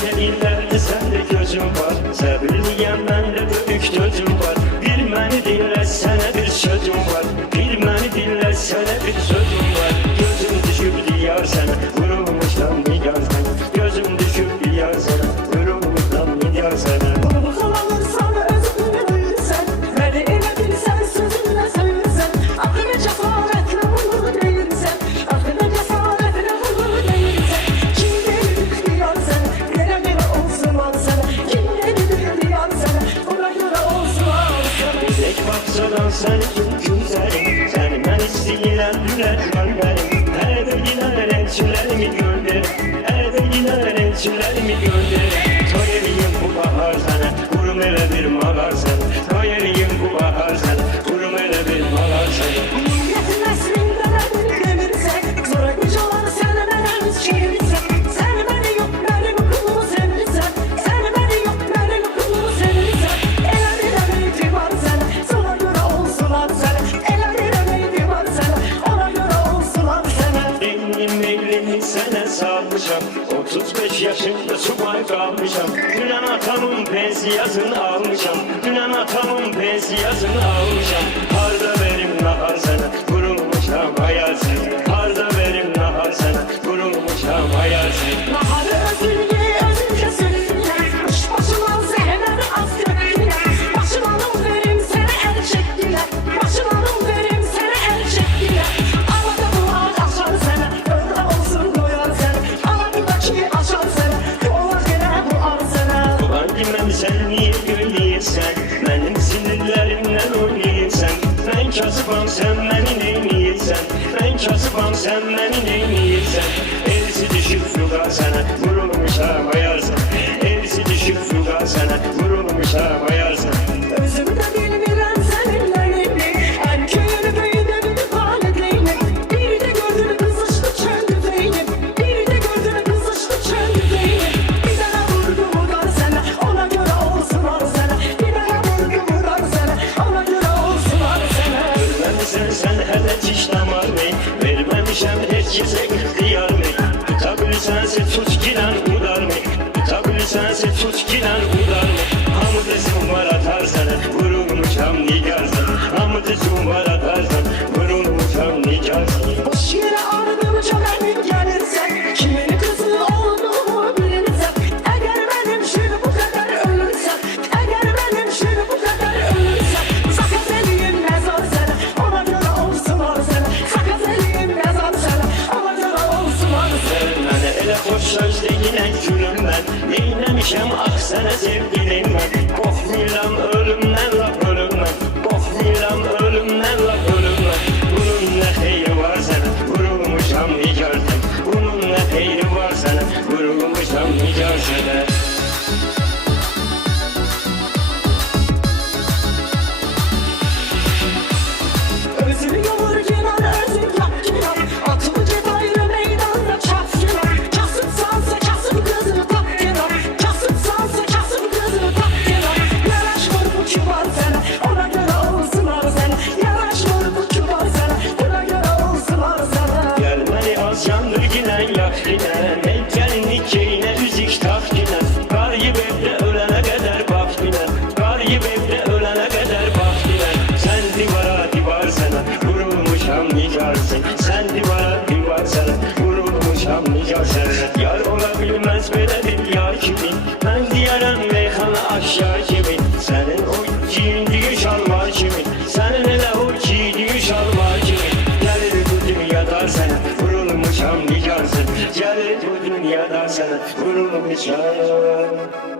gece illerde sende gözüm var. Sevilmeyen bende büyük gözüm var. Bir beni dinlesene bir sözüm var. Bir beni dinlesene bir sözüm var. Gözüm düşüp diyar sana, vurulmuştan diyar sana. Gözüm düşüp diyar sana, vurulmuştan diyar sana. Baksadan sen güzelim, sen ben isteyen güler gönderim. Eve giden elçilerimi gönderim, eve giden elçilerimi gönderim. Toyeriyim bu bahar sana, kurum ele bir malar sana. Toyeriyim bu bahar sana, kurum ele bir malar sana. Milletin neslinden elini devirsek, zora güç olan sen elimiz çevirsek. Sen beni yok benim kulumu sevirsek, sen beni yok benim kulumu sevirsek. El emeği var sana, sana göre olsunlar sana. El emeği var sana, ona göre olsunlar sana. Benim elimi sene salmışam, 35 yaşında subay kalmışam. Dünen atamın pensiyasını almışam, dünen atamın pensiyasını almışam. Harda benim nahar sana, vurulmuşam hayal sana. Harda benim nahar sana, vurulmuşam hayal sana. Naharı özünye özünce sürüyle, kuş başıma zehirler az köpüyle. Başımalım verim seni el çektiler, başımalım verim seni el çektiler. Alada bu ağaç açar sana, öyle olsun doyar sana. Aladaki açar sana, dolar gene bu ar sana. Ulan bilmem sen niye gülüyorsan, benim sinirlerimden oynuyorsan. Ben kasıbam sen beni neyniysen, ben kasıbam sen beni neyniysen. Elsi düşüp yugar sana, vurulmuşam hayal sana. Elsi düşüp yugar sana, vurulmuşam hayal sana. Özümü de bilmilen seninlerimi, en köyünü büyüde bilip aletlerini. Biri de gördüğünü kızıştı çöndü beynim, biri de gördüğünü kızıştı çöndü beynim. Bir tane vurdu vurgar sana, ona göre olsun ar sana. Bir tane vurdu vurgar sana, ona göre olsun ar sana. Vermemişsen sen hele çiş damar mı? Vermemişem herkese ihtiyar mı? Tutabilirsense tut giren udar mı? Tutabilirsense tut giren udar mı? Hamı desin var atar sana, vurulmuşam nigar sana. Hamı desin var atar sana, vurulmuşam nigar sana. Boş yere ardımı çok emin gelirsen, kimin kızı olduğumu bilirsen. Eğer benim şunu bu kadar ölürsem, eğer benim şunu bu kadar ölürsem. Sakız eliyim mezar sana, ona göre olsun ar sana. Sakız eliyim mezar sana, ona göre olsun ar sana. Sevmene ele hoş sözde yine gülüm ben. Neylemişem ah sana sevgilim ben. Korkmuyorum ölümden la ölümden, korkmuyorum ölümden la ölümden. Bunun ne heyri var sana, vurulmuşam nigardan. Bunun ne heyri var sana, vurulmuşam nigardan. Özünü yolur girer, özün yak girer. Atılı cezayir'e meydanda çat girer. Kasıpsansa kasıp kızını tak girer. Kasıpsansa kasıp kızını tak girer. Yaraşmır bu kibar sana, ona göre olsun ar sana. Yaraşmır bu kibar sana, ona göre olsun ar sana. Gelmeli az yandır ginen yak ginen. Heykelini keyine üzik tak ginen. Garip evde ölene kadar bak ginen. Garip evde ölene kadar bak ginen. Sen divara divar sana, vurulmuşam nigarsın. Sen divara divar sana, vurulmuşam nigarsın. Yar olabilmez böyle bir yar kimin. Ben diyarım meyhana aşağı kimin. Senin o giyindiği şalvar kimin. Senin hele o giydiği şalvar kimin. Gelir bu dünyada sana, vurulmuşam nigarsın. Gelir bu dünyada sana, vurulmuşam.